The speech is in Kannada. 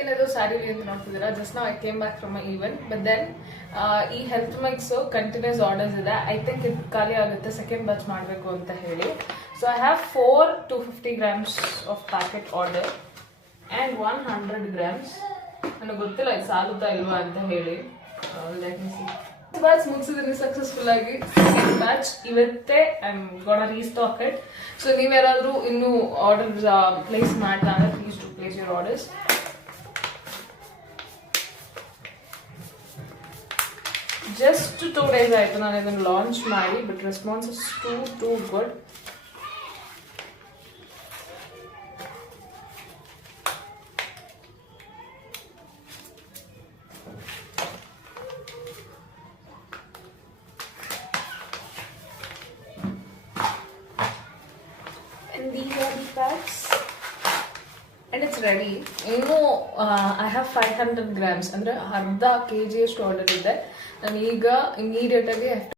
ಏನಾದ್ರು ಸ್ಯಾರಿ ಅಂತ ನೋಡ್ತಿದ್ದೀರಾ, ಜಸ್ಟ್ ನಾವು I came back from event. But then ಈ ಹೆಲ್ತ್ ಮಿಕ್ಸ್ ಕಂಟಿನ್ಯೂಸ್ ಆರ್ಡರ್ಸ್ ಇದೆ. ಐ ಥಿಂಕ್ ಇದು ಖಾಲಿ ಆಗುತ್ತೆ, ಸೆಕೆಂಡ್ ಬ್ಯಾಚ್ ಮಾಡಬೇಕು ಅಂತ ಹೇಳಿ. So I have 4 250 grams of packet order and 100 grams. ನನಗೆ ಗೊತ್ತಿಲ್ಲ ಇದು ಸಾಗುತ್ತಾ ಇಲ್ವಾ ಅಂತ ಹೇಳಿ. ಬ್ಯಾಚ್ ಮುಗಿಸಿದ್ದೀನಿ ಸಕ್ಸಸ್ಫುಲ್ ಆಗಿ. ಸೆಕೆಂಡ್ ಬ್ಯಾಚ್ ಇವತ್ತೇ I am gonna restock it. So ನೀವ್ಯಾರಾದ್ರೂ ಇನ್ನೂ ಆರ್ಡರ್ಸ್ ಪ್ಲೇಸ್ ಮಾಡ್ತಾ ಅಂದ್ರೆ please to place your orders. Just 2 days ಆಯಿತು ನಾನು ಇದನ್ನು ಲಾಂಚ್ ಮಾಡಿ, but response is too good. And these are the packs. And it's ready. I have 500 grams. ಅಂದರೆ ಅರ್ಧ kg ಅಷ್ಟು ಆರ್ಡರ್ ಇದೆ. ನಾನು ಈಗ ಇಮಿಡಿಯೇಟ್ ಆಗಿ